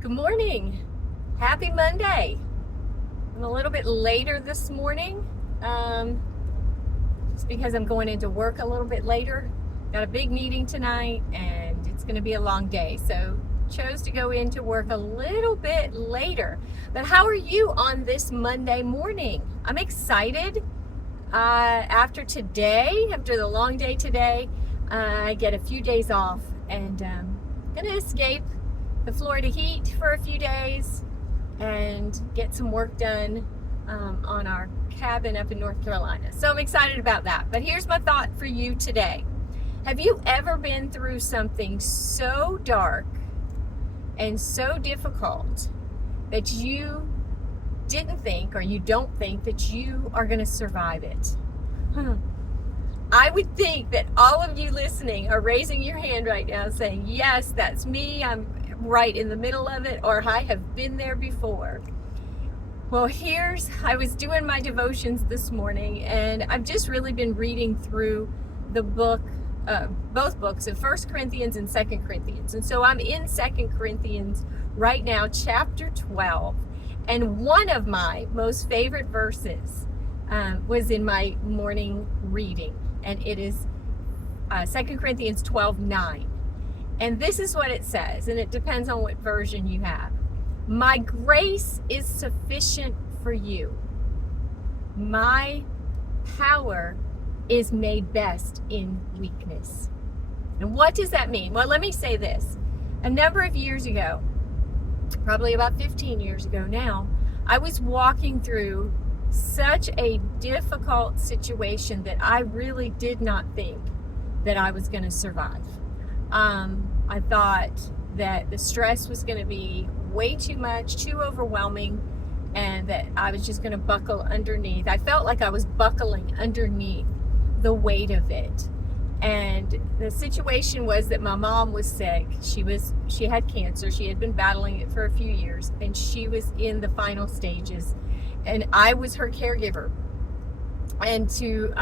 Good morning. Happy Monday. I'm a little bit later this morning, just because I'm going into work a little bit later. Got a big meeting tonight and it's going to be a long day. So chose to go into work a little bit later. But how are you on this Monday morning? I'm excited. After the long day today, I get a few days off and going to escape the Florida heat for a few days and get some work done on our cabin up in North Carolina. So I'm excited about that. But here's my thought for you today. Have you ever been through something so dark and so difficult that you didn't think, or you don't think, that you are going to survive it? I would think that all of you listening are raising your hand right now saying, yes, that's me. I'm right in the middle of it, or I have been there before. Well, I was doing my devotions this morning, and I've just really been reading through the book, both books of 1 Corinthians and 2 Corinthians. And so I'm in 2 Corinthians right now, chapter 12. And one of my most favorite verses was in my morning reading. And it is 2 Corinthians 12:9. And this is what it says, and it depends on what version you have. My grace is sufficient for you. My power is made best in weakness. And what does that mean? Well, let me say this. A number of years ago, probably about 15 years ago now, I was walking through such a difficult situation that I really did not think that I was going to survive. I thought that the stress was going to be way too much, too overwhelming, and that I was just going to buckle underneath. I felt like I was buckling underneath the weight of it. And the situation was that my mom was sick. She had cancer. She had been battling it for a few years, and she was in the final stages. And I was her caregiver. And to,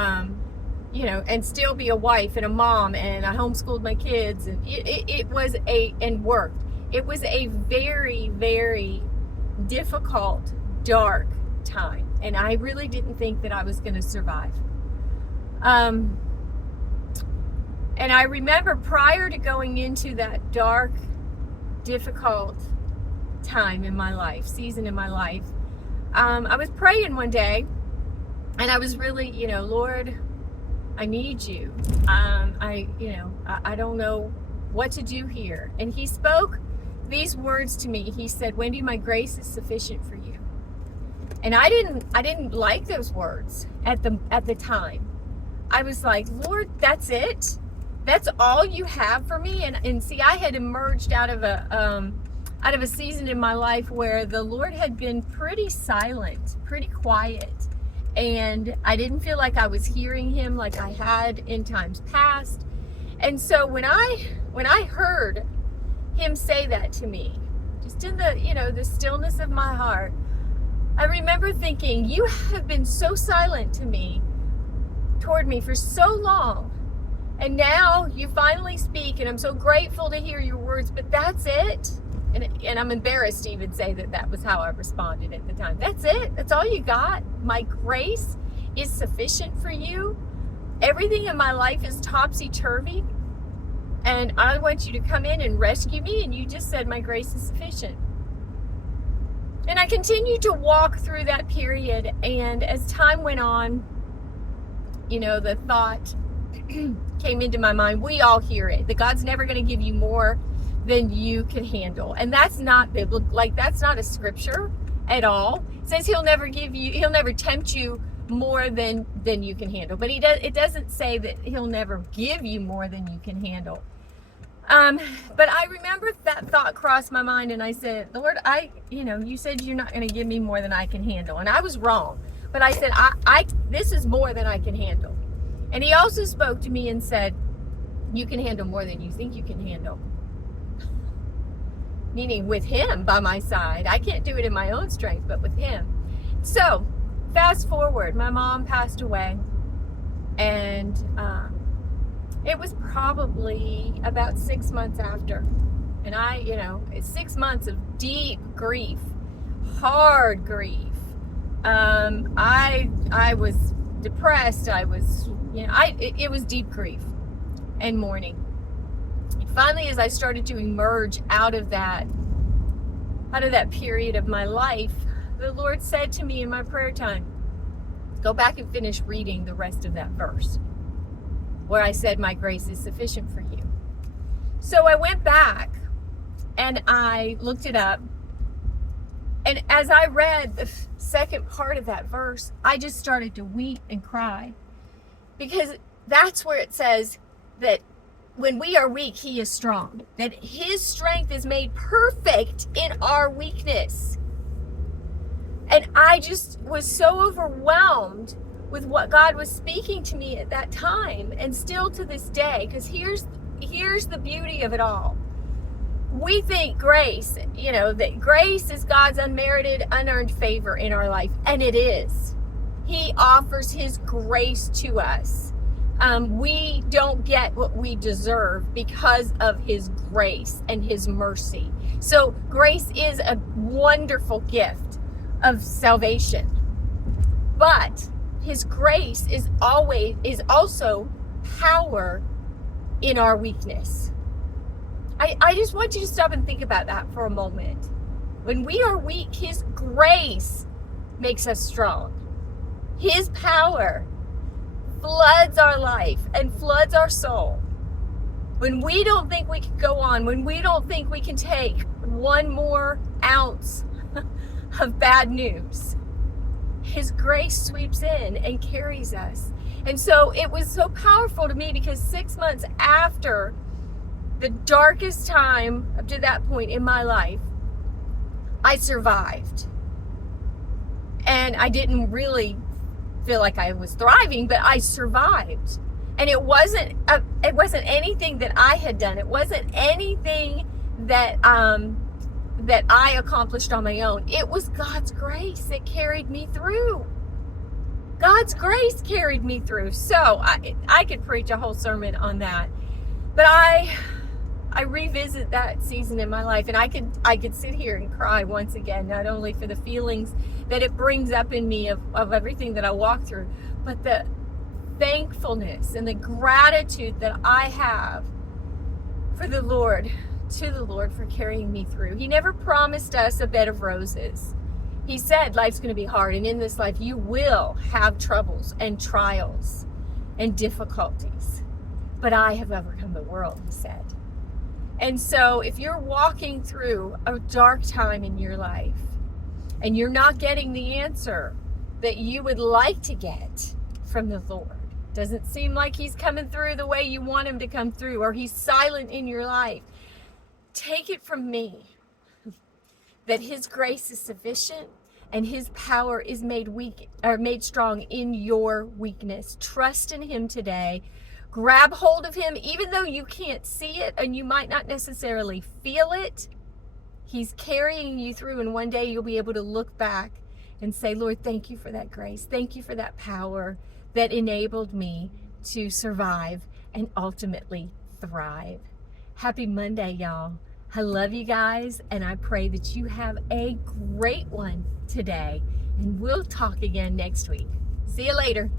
and still be a wife and a mom, and I homeschooled my kids, and it was worked. It was a very, very difficult, dark time. And I really didn't think that I was going to survive. And I remember prior to going into that dark, difficult time in my life, season in my life, I was praying one day, and I was really, Lord, I need you. I don't know what to do here. And he spoke these words to me. He said, Wendy, my grace is sufficient for you. And I didn't like those words at the time. I was like, Lord, that's it? That's all you have for me? And see, I had emerged out of a season in my life where the Lord had been pretty silent, pretty quiet. And I didn't feel like I was hearing him like I had in times past. And so when I heard him say that to me, just in the stillness of my heart, I remember thinking, you have been so silent toward me for so long. And now you finally speak, and I'm so grateful to hear your words, but that's it? And I'm embarrassed to even say that was how I responded at the time. That's it? That's all you got? My grace is sufficient for you? Everything in my life is topsy-turvy, and I want you to come in and rescue me, and you just said my grace is sufficient. And I continued to walk through that period, and as time went on, the thought came into my mind. We all hear it, that God's never going to give you more than you can handle. And that's not biblical. That's not a scripture at all. It says he'll never tempt you more than you can handle. But it doesn't say that he'll never give you more than you can handle. But I remember that thought crossed my mind, and I said, Lord, you said you're not going to give me more than I can handle. And I was wrong. But I said, this is more than I can handle. And he also spoke to me and said, you can handle more than you think you can handle. Meaning with him by my side. I can't do it in my own strength, but with him. So, fast forward, my mom passed away. And it was probably about 6 months after. And it's 6 months of deep grief, hard grief. I was depressed. I was, it was deep grief and mourning. And finally, as I started to emerge out of that period of my life, the Lord said to me in my prayer time, go back and finish reading the rest of that verse where I said, my grace is sufficient for you. So I went back and I looked it up. And as I read the second part of that verse, I just started to weep and cry, because that's where it says that when we are weak, he is strong, that his strength is made perfect in our weakness. And I just was so overwhelmed with what God was speaking to me at that time, and still to this day, because here's the beauty of it all. We think grace, that grace is God's unmerited, unearned favor in our life. And it is. He offers his grace to us. We don't get what we deserve because of his grace and his mercy. So grace is a wonderful gift of salvation. But his grace is also power in our weakness. I just want you to stop and think about that for a moment. When we are weak, his grace makes us strong. His power floods our life and floods our soul. When we don't think we can go on, when we don't think we can take one more ounce of bad news, his grace sweeps in and carries us. And so it was so powerful to me, because 6 months after the darkest time up to that point in my life, I survived. And I didn't really feel like I was thriving, but I survived. And it wasn't anything that I had done. It wasn't anything that I accomplished on my own. It was God's grace that carried me through. God's grace carried me through. So I could preach a whole sermon on that, but I revisit that season in my life, and I could sit here and cry once again, not only for the feelings that it brings up in me of everything that I walked through, but the thankfulness and the gratitude that I have for the Lord, to the Lord, for carrying me through. He never promised us a bed of roses. He said life's going to be hard, and in this life you will have troubles and trials and difficulties, but I have overcome the world, he said. And so if you're walking through a dark time in your life and you're not getting the answer that you would like to get from the Lord, doesn't seem like he's coming through the way you want him to come through, or he's silent in your life, take it from me that his grace is sufficient and his power is made strong in your weakness. Trust in him today. Grab hold of him, even though you can't see it and you might not necessarily feel it. He's carrying you through, and one day you'll be able to look back and say, Lord, thank you for that grace. Thank you for that power that enabled me to survive and ultimately thrive. Happy Monday, y'all. I love you guys, and I pray that you have a great one today, and we'll talk again next week. See you later.